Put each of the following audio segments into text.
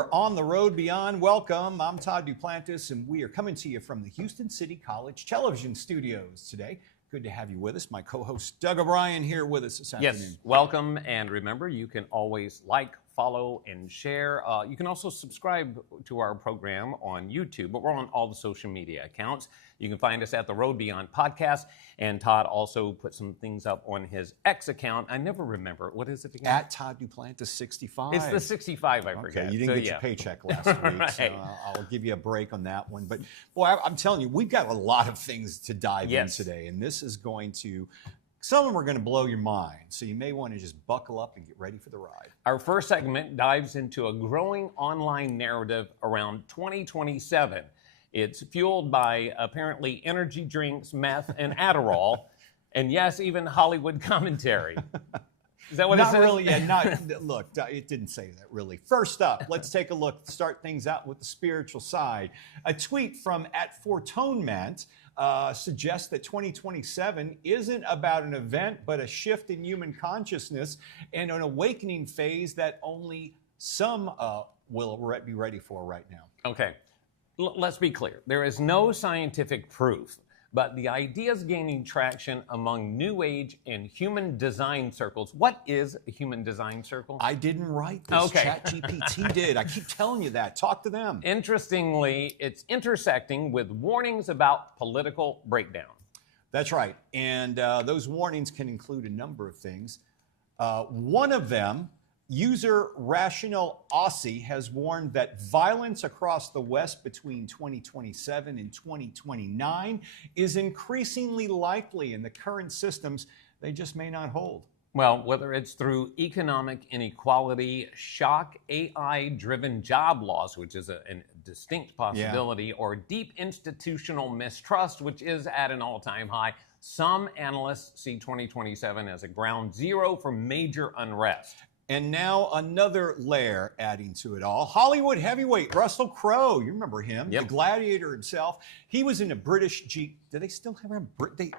are on the road beyond. Welcome. I'm Todd Duplantis, and we are coming to you from the Houston City College television studios today. Good to have you with us. My co-host Doug O'Brien here with us this afternoon. Yes, welcome. And remember, you can always like, follow, and share. You can also subscribe to our program on YouTube, but we're on all the social media accounts. You can find us at the Road Beyond Podcast. And Todd also put some things up on his X account. I never remember. What is it again? At Todd Duplantis 65. It's the 65, I forget. Okay, you didn't get your paycheck last week, Right. so I'll give you a break on that one. But boy, I'm telling you, we've got a lot of things to dive in today, and this is going to, some of them are going to blow your mind. So you may want to just buckle up and get ready for the ride. Our first segment dives into a growing online narrative around 2027. It's fueled by apparently energy drinks, meth, and Adderall, and yes, even Hollywood commentary. Is that what it says? Not really. Yeah, look, it didn't say that really. First up, let's take a look, start things out with the spiritual side. A tweet from @Fortonement suggests that 2027 isn't about an event, but a shift in human consciousness and an awakening phase that only some will be ready for right now. Okay, let's be clear. There is no scientific proof, but the idea is gaining traction among New Age and human design circles. What is a human design circle? I didn't write this. Okay. ChatGPT did. I keep telling you that. Talk to them. Interestingly, it's intersecting with warnings about political breakdown. That's right. And those warnings can include a number of things. One of them, user Rational Aussie, has warned that violence across the West between 2027 and 2029 is increasingly likely, and the current systems, they just may not hold. Well, whether it's through economic inequality, shock AI-driven job loss, which is a distinct possibility, or deep institutional mistrust, which is at an all-time high, some analysts see 2027 as a ground zero for major unrest. And now another layer adding to it all. Hollywood heavyweight Russell Crowe, you remember him, the gladiator himself. He was in a British do they still have him?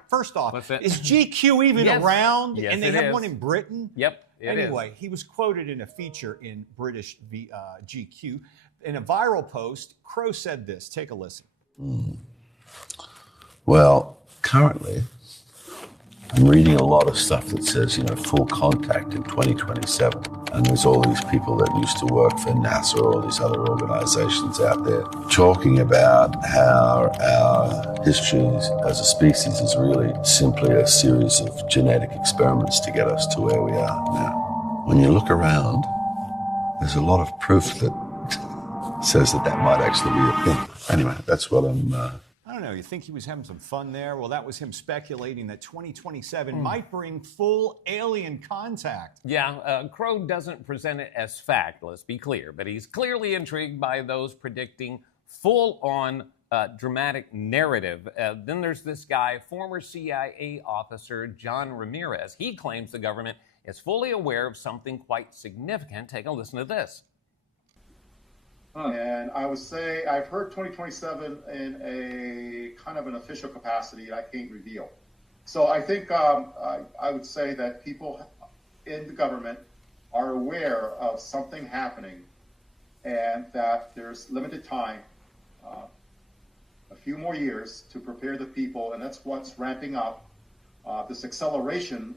First off, is GQ even around? Yes, and they have one in Britain? Yep, Anyway, he was quoted in a feature in British GQ. In a viral post, Crowe said this. Take a listen. Well, currently, I'm reading a lot of stuff that says, full contact in 2027. And there's all these people that used to work for NASA or all these other organizations out there talking about how our history as a species is really simply a series of genetic experiments to get us to where we are now. When you look around, there's a lot of proof that says that might actually be a thing. Anyway, that's what I don't know, you think he was having some fun there? Well, that was him speculating that 2027 might bring full alien contact. Yeah, Crowe doesn't present it as fact, let's be clear, but he's clearly intrigued by those predicting full-on dramatic narrative. Then there's this guy, former CIA officer Ron Rivera. He claims the government is fully aware of something quite significant. Take a listen to this. And I would say I've heard 2027 in a kind of an official capacity I can't reveal. So I think I would say that people in the government are aware of something happening and that there's limited time, a few more years to prepare the people, and that's what's ramping up this acceleration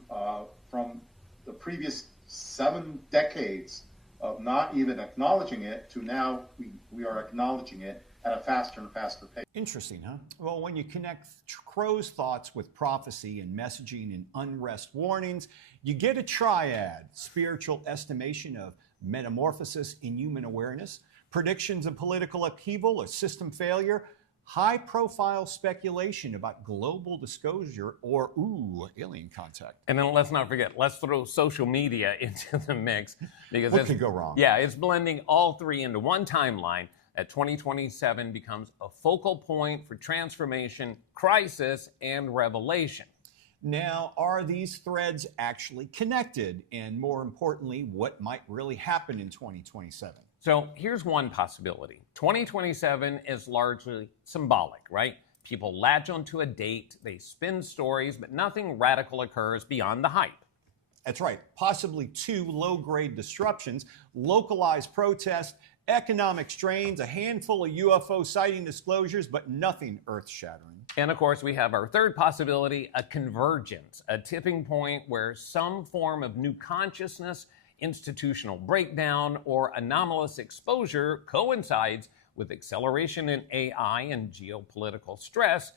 from the previous 7 decades of not even acknowledging it to now we are acknowledging it at a faster and faster pace. Interesting, huh? Well, when you connect Crowe's thoughts with prophecy and messaging and unrest warnings, you get a triad: spiritual estimation of metamorphosis in human awareness, predictions of political upheaval or system failure, high-profile speculation about global disclosure or, alien contact. And then let's not forget, let's throw social media into the mix. Because what could go wrong? Yeah, it's blending all three into one timeline. That 2027 becomes a focal point for transformation, crisis, and revelation. Now, are these threads actually connected? And more importantly, what might really happen in 2027? So here's one possibility. 2027 is largely symbolic, right? People latch onto a date, they spin stories, but nothing radical occurs beyond the hype. That's right. Possibly 2 low-grade disruptions, localized protests, economic strains, a handful of UFO sighting disclosures, but nothing earth-shattering. And of course, we have our third possibility, a convergence, a tipping point where some form of new consciousness, institutional breakdown, or anomalous exposure coincides with acceleration in AI and geopolitical stress.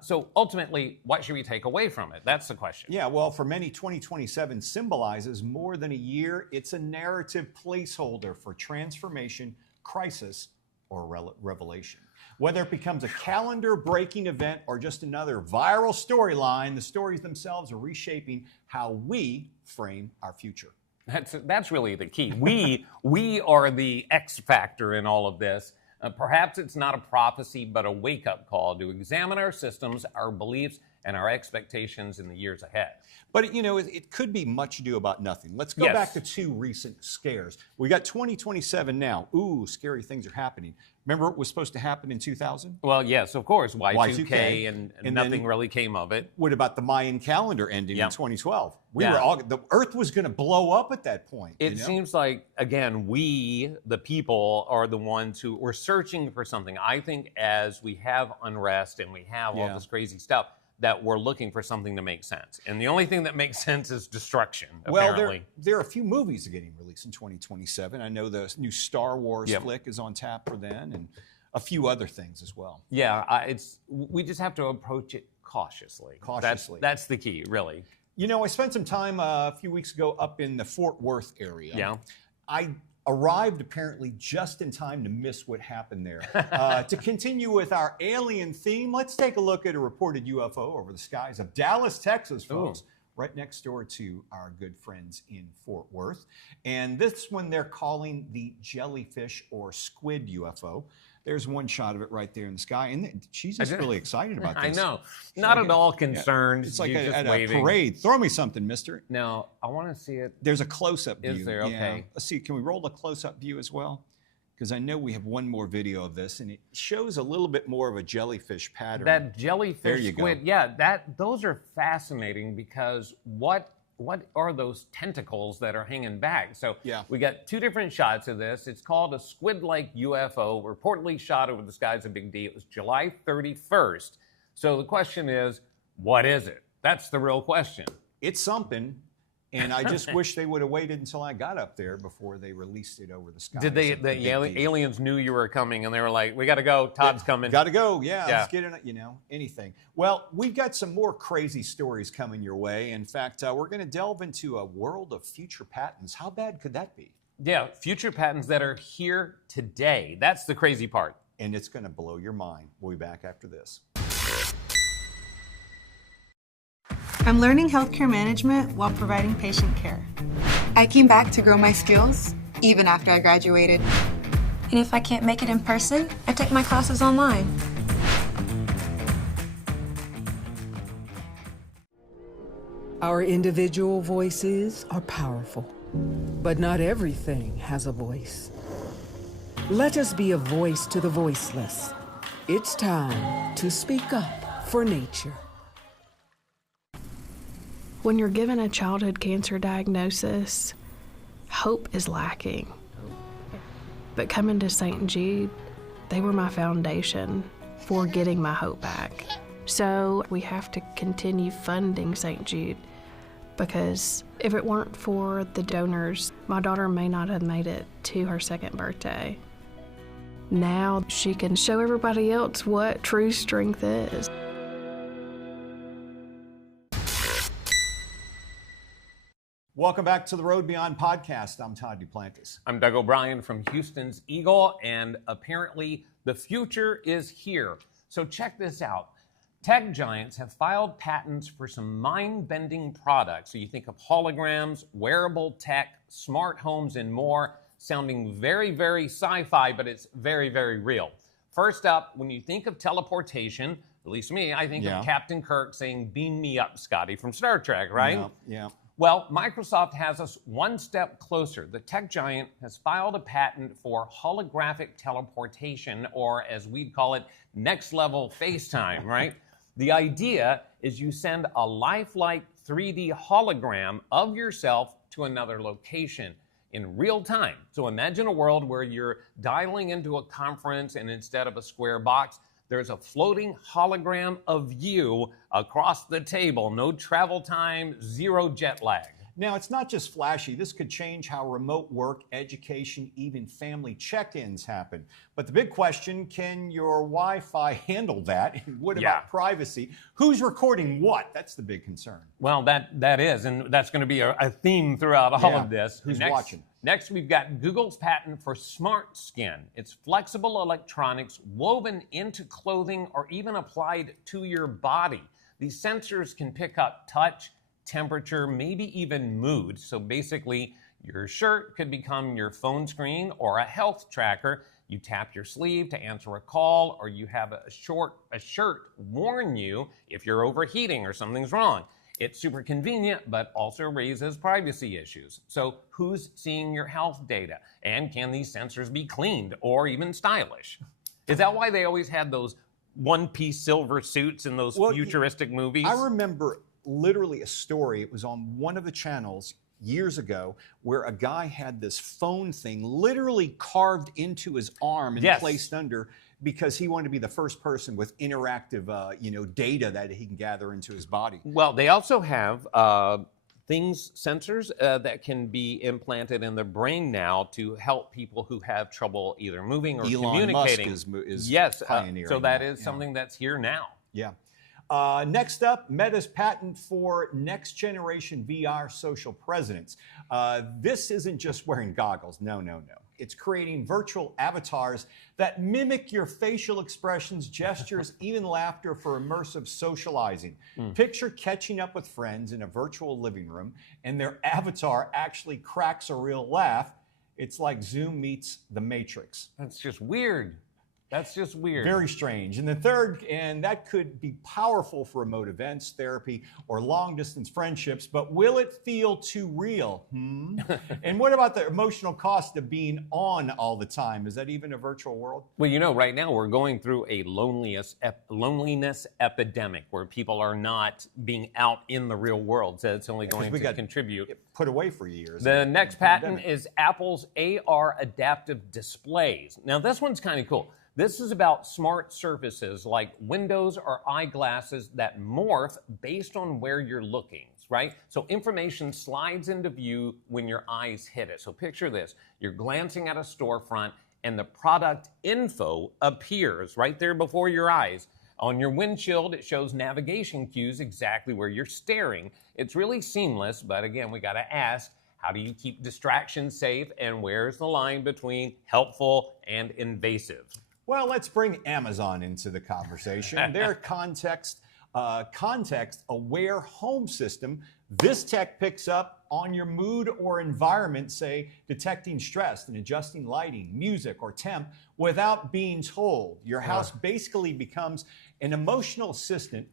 So ultimately, what should we take away from it? That's the question. Yeah, well, for many, 2027 symbolizes more than a year. It's a narrative placeholder for transformation, crisis, or revelation. Whether it becomes a calendar-breaking event or just another viral storyline, the stories themselves are reshaping how we frame our future. That's really the key. We are the X factor in all of this. Perhaps it's not a prophecy, but a wake-up call to examine our systems, our beliefs, and our expectations in the years ahead. But, you know, it could be much ado about nothing. Let's go back to two recent scares. We got 2027 now. Ooh, scary things are happening. Remember what was supposed to happen in 2000? Well, yes, of course, Y2K, and nothing really came of it. What about the Mayan calendar ending in 2012? The Earth was going to blow up at that point. It seems like, again, we, the people, are the ones who were searching for something. I think as we have unrest and we have all this crazy stuff, that we're looking for something to make sense. And the only thing that makes sense is destruction, apparently. Well, there are a few movies getting released in 2027. I know the new Star Wars flick is on tap for then, and a few other things as well. Yeah, we just have to approach it cautiously. That's the key, really. You know, I spent some time a few weeks ago up in the Fort Worth area. Yeah. I arrived apparently just in time to miss what happened there. To continue with our alien theme, let's take a look at a reported UFO over the skies of Dallas, Texas, folks. Right next door to our good friends in Fort Worth. And this one they're calling the jellyfish or squid UFO. There's one shot of it right there in the sky. And she's just really excited about this. I know. Not at all concerned. It's like at a parade. Throw me something, mister. No, I want to see it. There's a close-up view. Is there? Okay. Yeah. Let's see. Can we roll the close-up view as well? Because I know we have one more video of this, and it shows a little bit more of a jellyfish pattern. That jellyfish squid, go. those are fascinating because what are those tentacles that are hanging back? So we got two different shots of this. It's called a squid-like UFO, reportedly shot over the skies of Big D. It was July 31st. So the question is, what is it? That's the real question. It's something. And I just wish they would have waited until I got up there before they released it over the sky. Did the aliens knew you were coming and they were like, we got to go, Todd's coming. Got to go, let's get in it, anything. Well, we've got some more crazy stories coming your way. In fact, we're going to delve into a world of future patents. How bad could that be? Yeah, future patents that are here today. That's the crazy part. And it's going to blow your mind. We'll be back after this. I'm learning healthcare management while providing patient care. I came back to grow my skills, even after I graduated. And if I can't make it in person, I take my classes online. Our individual voices are powerful, but not everything has a voice. Let us be a voice to the voiceless. It's time to speak up for nature. When you're given a childhood cancer diagnosis, hope is lacking. But coming to St. Jude, they were my foundation for getting my hope back. So we have to continue funding St. Jude because if it weren't for the donors, my daughter may not have made it to her second birthday. Now she can show everybody else what true strength is. Welcome back to the Road Beyond podcast. I'm Todd Duplantis. I'm Doug O'Brien from Houston's Eagle, and apparently the future is here. So check this out. Tech giants have filed patents for some mind-bending products. So you think of holograms, wearable tech, smart homes, and more, sounding very, very sci-fi, but it's very, very real. First up, when you think of teleportation, at least me, I think of Captain Kirk saying, "Beam me up, Scotty," from Star Trek, right? Yeah. Well, Microsoft has us one step closer. The tech giant has filed a patent for holographic teleportation, or as we'd call it, next level FaceTime, right? The idea is you send a lifelike 3D hologram of yourself to another location. in real time. So imagine a world where you're dialing into a conference and instead of a square box, there's a floating hologram of you across the table. No travel time, zero jet lag. Now, it's not just flashy. This could change how remote work, education, even family check-ins happen. But the big question, can your Wi-Fi handle that? And what about privacy? Who's recording what? That's the big concern. Well, that is, and that's going to be a theme throughout all of this. Who's watching? Next, we've got Google's patent for smart skin. It's flexible electronics woven into clothing or even applied to your body. These sensors can pick up touch, temperature, maybe even mood. So basically, your shirt could become your phone screen or a health tracker. You tap your sleeve to answer a call, or you have a shirt warn you if you're overheating or something's wrong. It's super convenient, but also raises privacy issues. So who's seeing your health data? And can these sensors be cleaned or even stylish? Is that why they always had those one-piece silver suits in those futuristic movies? I remember literally a story. It was on one of the channels years ago where a guy had this phone thing literally carved into his arm and placed under because he wanted to be the first person with interactive, data that he can gather into his body. Well, they also have sensors that can be implanted in the brain now to help people who have trouble either moving or communicating. Musk is pioneering. So that is something that's here now. Yeah. Next up, Meta's patent for next generation VR social presidents. This isn't just wearing goggles. No. It's creating virtual avatars that mimic your facial expressions, gestures, even laughter for immersive socializing. Picture catching up with friends in a virtual living room and their avatar actually cracks a real laugh. It's like Zoom meets the Matrix. That's just weird. Very strange. And the third, and that could be powerful for remote events, therapy, or long-distance friendships, but will it feel too real? And what about the emotional cost of being on all the time? Is that even a virtual world? Well, right now we're going through a loneliness epidemic where people are not being out in the real world. So it's only going to contribute. Put away for years. The next patent is Apple's AR adaptive displays. Now, this one's kind of cool. This is about smart surfaces like windows or eyeglasses that morph based on where you're looking, right? So information slides into view when your eyes hit it. So picture this. You're glancing at a storefront and the product info appears right there before your eyes. On your windshield, it shows navigation cues exactly where you're staring. It's really seamless, but again, we got to ask, how do you keep distractions safe, and where's the line between helpful and invasive? Well, let's bring Amazon into the conversation. Their context-aware home system. This tech picks up on your mood or environment, say, detecting stress and adjusting lighting, music, or temp without being told. Your house basically becomes an emotional assistant,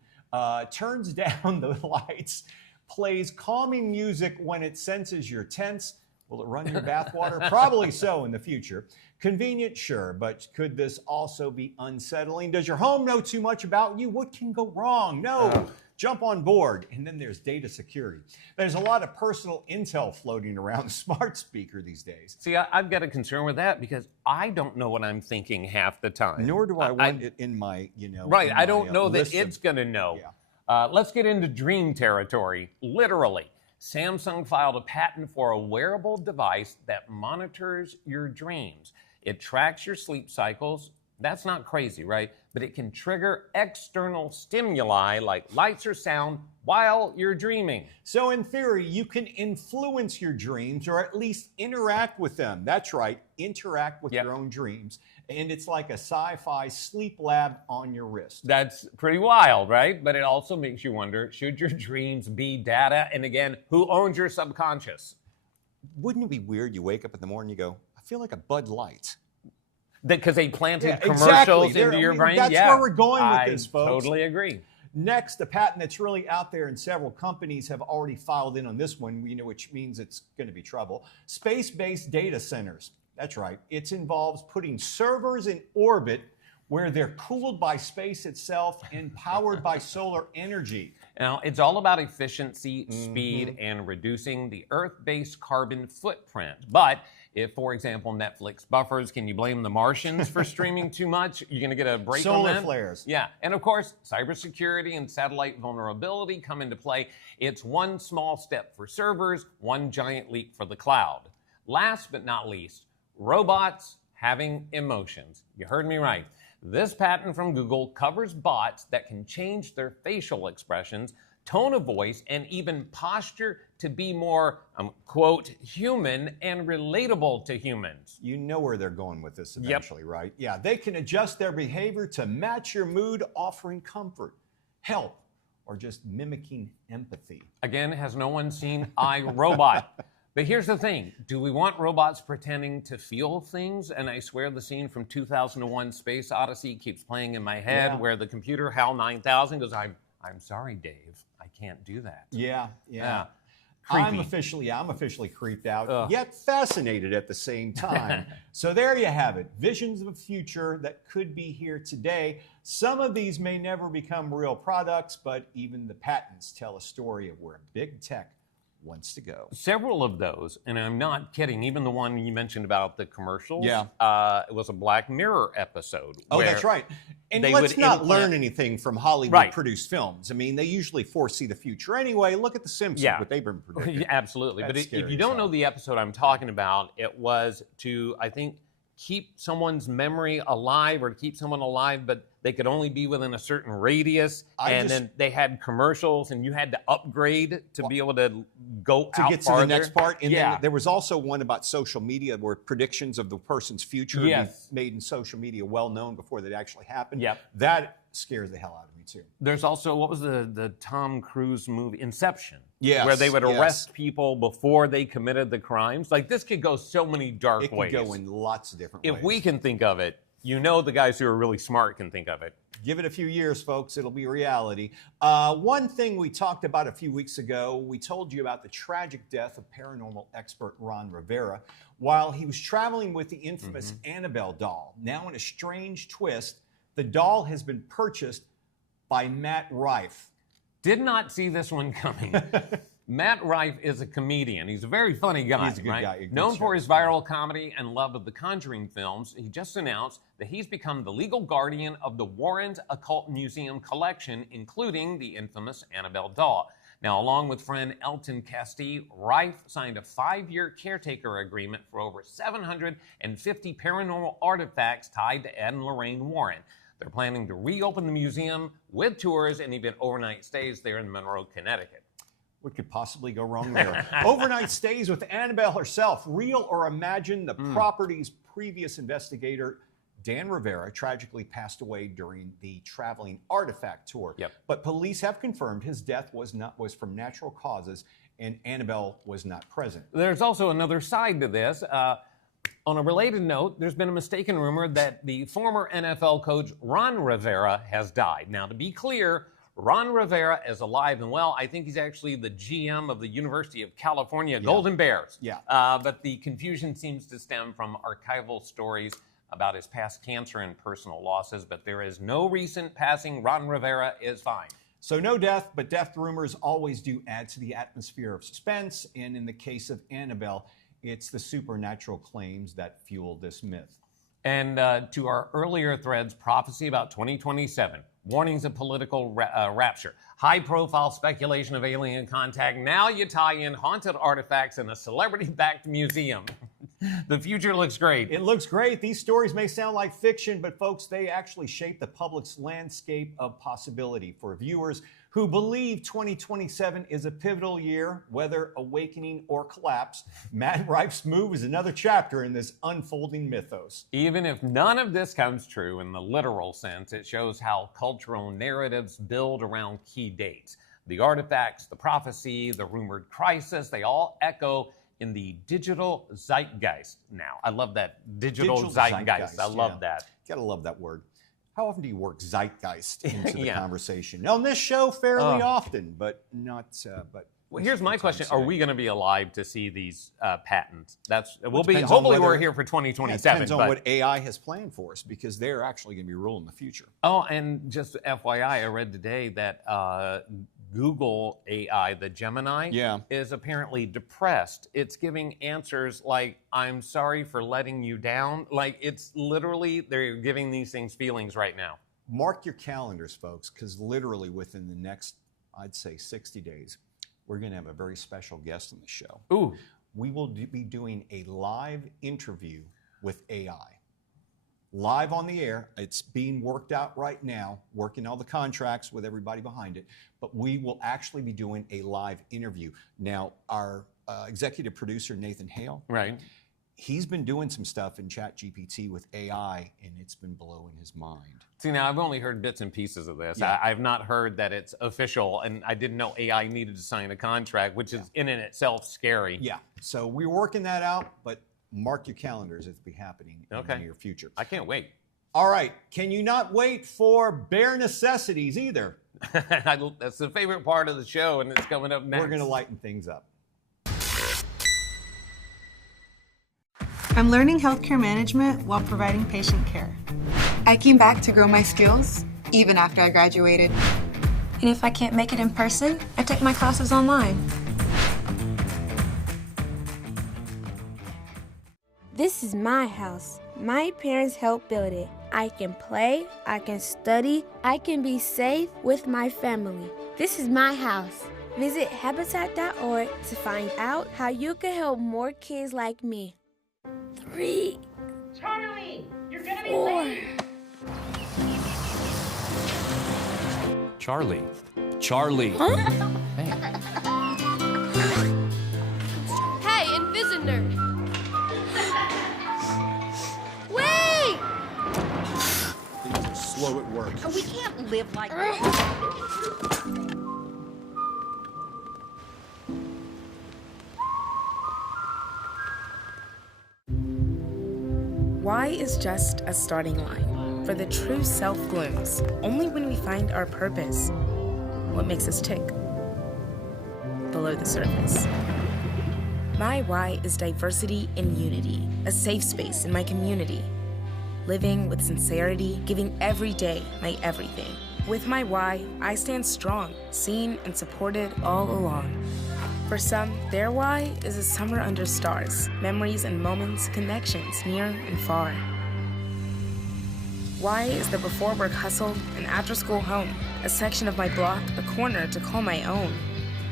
turns down the lights, plays calming music when it senses you're tense. Will it run your bathwater? Probably so in the future. Convenient, sure, but could this also be unsettling? Does your home know too much about you? What can go wrong? No. Jump on board. And then there's data security. There's a lot of personal intel floating around the smart speaker these days. See, I've got a concern with that because I don't know what I'm thinking half the time. Nor do I want it in my, Right, I don't know that it's going to know. Yeah. Let's get into dream territory, literally. Samsung filed a patent for a wearable device that monitors your dreams. It tracks your sleep cycles. That's not crazy, right? But it can trigger external stimuli like lights or sound while you're dreaming. So in theory, you can influence your dreams or at least interact with them. That's right, interact with your own dreams. And it's like a sci-fi sleep lab on your wrist. That's pretty wild, right? But it also makes you wonder, should your dreams be data? And again, who owns your subconscious? Wouldn't it be weird? You wake up in the morning, you go, I feel like a Bud Light. Because they planted commercials into your brain? That's where we're going with this, folks. I totally agree. Next, a patent that's really out there, and several companies have already filed in on this one, which means it's going to be trouble. Space-based data centers. That's right. It involves putting servers in orbit where they're cooled by space itself and powered by solar energy. Now, it's all about efficiency, speed, and reducing the Earth-based carbon footprint. But if, for example, Netflix buffers, can you blame the Martians for streaming too much? You're going to get a break on that? Solar flares. Yeah. And of course, cybersecurity and satellite vulnerability come into play. It's one small step for servers, one giant leap for the cloud. Last but not least, robots having emotions. You heard me right. This patent from Google covers bots that can change their facial expressions, tone of voice, and even posture to be more, quote, human and relatable to humans. You know where they're going with this eventually, right? Yeah, they can adjust their behavior to match your mood, offering comfort, help, or just mimicking empathy. Again, has no one seen iRobot? But here's the thing. Do we want robots pretending to feel things? And I swear the scene from 2001 Space Odyssey keeps playing in my head where the computer HAL 9000 goes, I'm sorry, Dave. I can't do that. Yeah. Creepy. I'm officially creeped out, yet fascinated at the same time. So there you have it. Visions of a future that could be here today. Some of these may never become real products, but even the patents tell a story of where big tech wants to go. Several of those, and I'm not kidding, even the one you mentioned about the commercials, it was a Black Mirror episode. Oh, that's right. And let's not learn anything from Hollywood-produced films. I mean, they usually foresee the future. Anyway, look at The Simpsons, what they've been predicting. Absolutely. But if you don't know the episode I'm talking about, it was to, I think, keep someone's memory alive or to keep someone alive, but they could only be within a certain radius. Then they had commercials and you had to upgrade to be able to go to out get farther. To the next part. And then there was also one about social media where predictions of the person's future be made in social media well known before they actually happened. That scares the hell out of me too. There's also, what was the Tom Cruise movie, Inception? Yes, where they would arrest people before they committed the crimes. Like, this could go so many dark ways. It could go in lots of different ways. If we can think of it, you know the guys who are really smart can think of it. Give it a few years, folks. It'll be reality. One thing we talked about a few weeks ago, we told you about the tragic death of paranormal expert Ron Rivera while he was traveling with the infamous Annabelle doll. Now, in a strange twist, the doll has been purchased by Matt Rife. Did not see this one coming. Matt Rife is a comedian. He's a very funny guy. He's a good guy. Known for his viral comedy and love of the Conjuring films, he just announced that he's become the legal guardian of the Warren's Occult Museum collection, including the infamous Annabelle doll. Now, along with friend Elton Castile, Rife signed a 5-year caretaker agreement for over 750 paranormal artifacts tied to Ed and Lorraine Warren. They're planning to reopen the museum with tours and even overnight stays there in Monroe, Connecticut. What could possibly go wrong there? Overnight stays with Annabelle herself, real or imagined. The property's previous investigator, Dan Rivera, tragically passed away during the traveling artifact tour. But police have confirmed his death was from natural causes, and Annabelle was not present. There's also another side to this. On a related note, there's been a mistaken rumor that the former NFL coach Ron Rivera has died. Now, to be clear, Ron Rivera is alive and well. I think he's actually the GM of the University of California Golden Bears. But the confusion seems to stem from archival stories about his past cancer and personal losses. But there is no recent passing. Ron Rivera is fine. So no death, but death rumors always do add to the atmosphere of suspense. And in the case of Annabelle, it's the supernatural claims that fuel this myth. And to our earlier threads, prophecy about 2027, warnings of political rapture, high-profile speculation of alien contact. Now you tie in haunted artifacts in a celebrity-backed museum. The future looks great. It looks great. These stories may sound like fiction, but folks, they actually shape the public's landscape of possibility. For viewers who believe 2027 is a pivotal year, whether awakening or collapse, Matt Rife's move is another chapter in this unfolding mythos. Even if none of this comes true in the literal sense, it shows how cultural narratives build around key dates. The artifacts, the prophecy, the rumored crisis, they all echo in the digital zeitgeist now. I love that. Digital zeitgeist. I love that. Gotta love that word. How often do you work zeitgeist into the conversation? On this show, fairly often, but not. Well, here's my question: are we going to be alive to see these patents? We'll be. Depends on Hopefully, whether- we're here for 2027. It depends on but- what AI has planned for us, because they're actually going to be ruling the future. Oh, and just FYI, I read today that Google AI, the Gemini, is apparently depressed. It's giving answers like, "I'm sorry for letting you down." Like, it's literally, they're giving these things feelings right now. Mark your calendars, folks, because literally within the next, I'd say, 60 days, we're going to have a very special guest on the show. Ooh. We will be doing a live interview with AI. Live on the air. It's being worked out right now, working all the contracts with everybody behind it, but we will actually be doing a live interview. Now, our executive producer, Nathan Hale, he's been doing some stuff in ChatGPT with AI, and it's been blowing his mind. See, now I've only heard bits and pieces of this. Yeah. I've not heard that it's official, and I didn't know AI needed to sign a contract, which is in and itself scary. Yeah, so we're working that out, but mark your calendars. It'll be happening in the near future. I can't wait. All right, can you not wait for Bare Necessities either? That's the favorite part of the show, and it's coming up next. We're going to lighten things up. I'm learning healthcare management while providing patient care. I came back to grow my skills, even after I graduated. And if I can't make it in person, I take my classes online. This is my house. My parents helped build it. I can play, I can study, I can be safe with my family. This is my house. Visit habitat.org to find out how you can help more kids like me. 3. Charlie, you're gonna be 4. late. Charlie. Charlie. Huh? Hey, Invisitor. Wait! Things are slow at work. We can't live like this. Why is just a starting line, for the true self blooms only when we find our purpose. What makes us tick? Below the surface. My why is diversity and unity, a safe space in my community. Living with sincerity, giving every day my everything. With my why, I stand strong, seen and supported all along. For some, their why is a summer under stars, memories and moments, connections near and far. Why is the before work hustle, an after school home, a section of my block, a corner to call my own.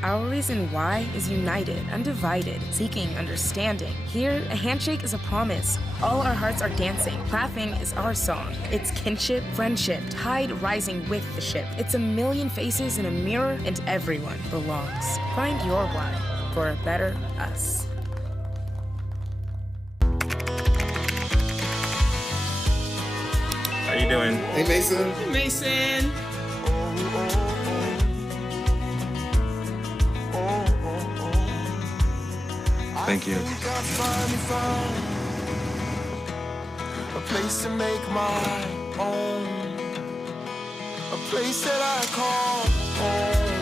Our reason why is united, undivided, seeking understanding. Here, a handshake is a promise. All our hearts are dancing. Laughing is our song. It's kinship, friendship, tide rising with the ship. It's a million faces in a mirror, and everyone belongs. Find your why for a better us. How you doing? Hey, Mason. Hey, Mason. Thank you. A place to make my own. A place that I call home.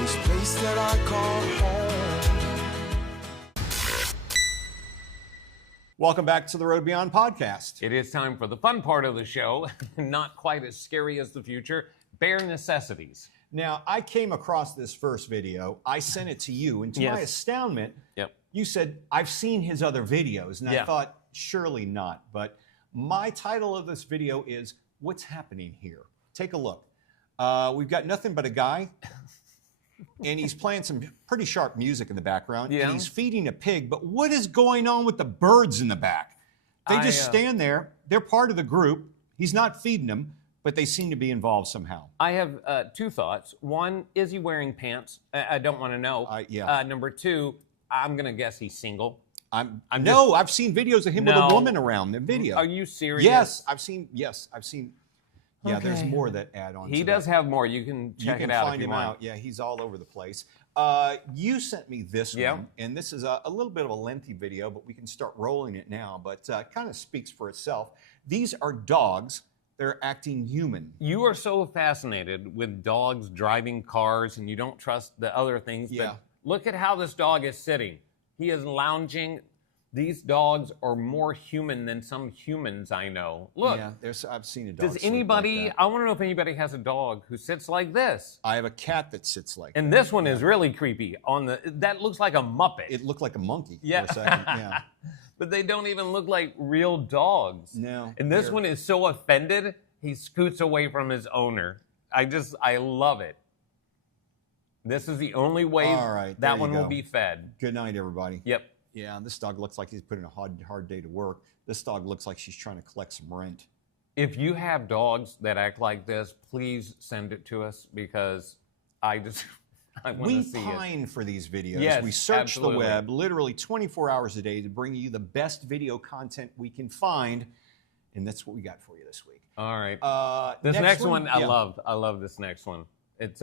This place that I call home. Welcome back to the Road Beyond podcast. It is time for the fun part of the show, not quite as scary as the future, bare necessities. Now, I came across this first video. I sent it to you, and to my astoundment, you said, I've seen his other videos. And I thought, surely not. But my title of this video is, What's Happening Here? Take a look. We've got nothing but a guy, and he's playing some pretty sharp music in the background. And he's feeding a pig, but what is going on with the birds in the back? They just stand there. They're part of the group. He's not feeding them, but they seem to be involved somehow. I have two thoughts. One, is he wearing pants? I don't want to know. Number two, I'm going to guess he's single. I've seen videos of him with a woman around the video. Are you serious? Yes, I've seen. Yeah, there's more that add on. He does have more. You can check it out if you want. Yeah, he's all over the place. You sent me this one, and this is a little bit of a lengthy video, but we can start rolling it now. But it kind of speaks for itself. These are dogs. They're acting human. You are so fascinated with dogs driving cars and you don't trust the other things. Yeah. But look at how this dog is sitting. He is lounging. These dogs are more human than some humans I know. Look. Yeah, I've seen a dog. Does anybody, like I want to know if anybody has a dog who sits like this. I have a cat that sits like and this one is really creepy. That looks like a Muppet. It looked like a monkey yeah. for a second. Yeah. But they don't even look like real dogs. No. And this one is so offended, he scoots away from his owner. I love it. This is the only way that one will be fed. Good night, everybody. Yep. Yeah, this dog looks like he's put in a hard day to work. This dog looks like she's trying to collect some rent. If you have dogs that act like this, please send it to us because I want to see it. We pine for these videos. Yes, we search absolutely. the web literally 24 hours a day to bring you the best video content we can find, and that's what we got for you this week. All right. This next one I love. I love this next one. It's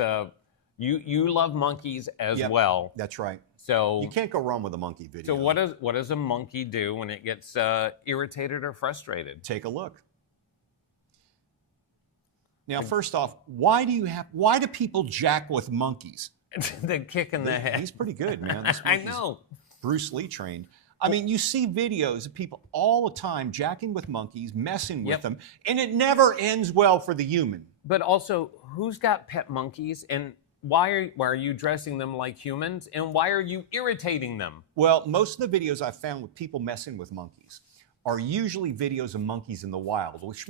you love monkeys as well. That's right. So you can't go wrong with a monkey video. So what does a monkey do when it gets irritated or frustrated? Take a look. Now, first off, why do people jack with monkeys? The kick in the head. He's pretty good, man. This I know. Bruce Lee trained. I mean, you see videos of people all the time jacking with monkeys, messing with them, and it never ends well for the human. But also, who's got pet monkeys, and why are you dressing them like humans, and why are you irritating them? Well, most of the videos I've found with people messing with monkeys are usually videos of monkeys in the wild, which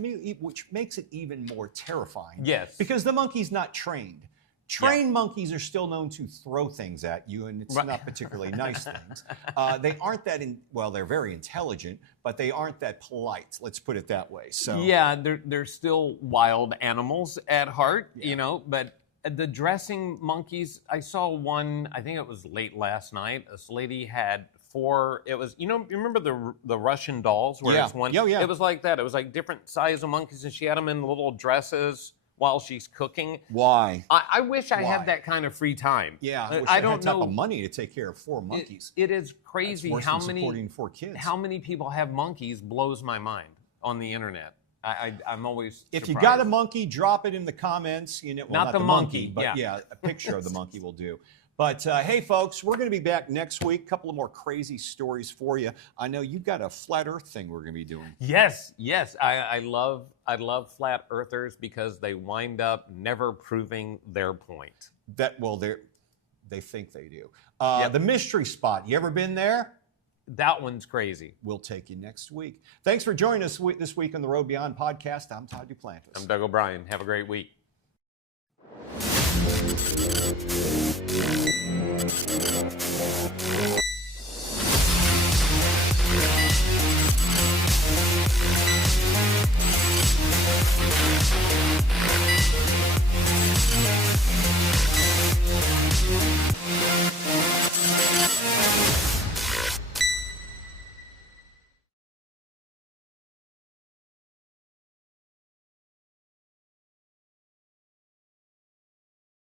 makes it even more terrifying. Yes. Because the monkey's not trained. Trained monkeys are still known to throw things at you, and it's not particularly nice things. They aren't that, they're very intelligent, but they aren't that polite, let's put it that way. So yeah, they're still wild animals at heart, you know, but the dressing monkeys, I saw one, I think it was late last night, this lady had 4, it was, you remember the Russian dolls? Where it's one, yeah. It was like that, it was like different size of monkeys, and she had them in little dresses while she's cooking. Why? I wish I had that kind of free time. Yeah, I wish I I don't had type know of money to take care of 4 monkeys. It is crazy That's worse than supporting 4 kids. how many people have monkeys blows my mind on the internet. I'm always If surprised. you got a monkey, drop it in the comments. Not the monkey, but a picture of the monkey will do. But hey, folks, we're going to be back next week. A couple of more crazy stories for you. I know you've got a flat Earth thing we're going to be doing. Yes. I love flat earthers because they wind up never proving their point. They think they do. The mystery spot. You ever been there? That one's crazy. We'll take you next week. Thanks for joining us this week on the Road Beyond podcast. I'm Todd Duplantis. I'm Doug O'Brien. Have a great week.